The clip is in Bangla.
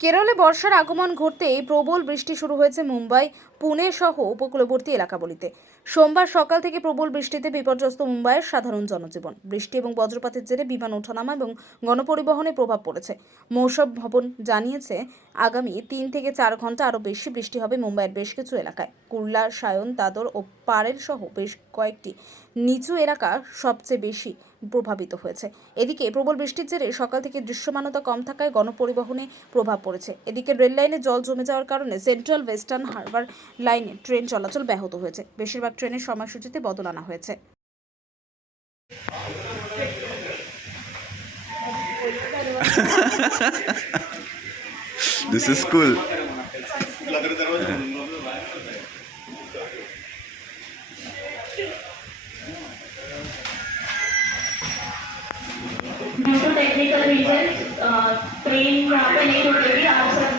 কেরলে বর্ষার আগমন ঘটতেই প্রবল বৃষ্টি শুরু হয়েছে মুম্বাই, পুনে সহ উপকূলবর্তী এলাকাগুলিতে সোমবার সকাল থেকে প্রবল বৃষ্টিতে বিপর্যস্ত মুম্বাইয়ের সাধারণ জনজীবন। বৃষ্টি এবং বজ্রপাতের জেরে বিমান ওঠানামা এবং গণপরিবহনে প্রভাব পড়েছে। মৌসব ভবন জানিয়েছে, আগামী তিন থেকে চার ঘণ্টা আরও বেশি বৃষ্টি হবে মুম্বাইয়ের বেশ কিছু এলাকায়। কুর্লা সায়ন, দাদর ও পারেল সহ বেশ কয়েকটি নিচু এলাকা সবচেয়ে বেশি প্রভাবিত হয়েছে। এদিকে প্রবল বৃষ্টির জেরে সকাল থেকে দৃশ্যমানতা কম থাকায় গণপরিবহনে প্রভাব পড়েছে। এদিকে রেল লাইনে জল জমে যাওয়ার কারণে সেন্ট্রাল ওয়েস্টার্ন হারবার লাইনে ট্রেন চলাচল ব্যাহত হয়েছে। বেশিরভাগ ট্রেনের সময়সূচিতে বদল আনা হয়েছে। This is cool. Technical reason train यहाँ पे नहीं रुकेगी आप सब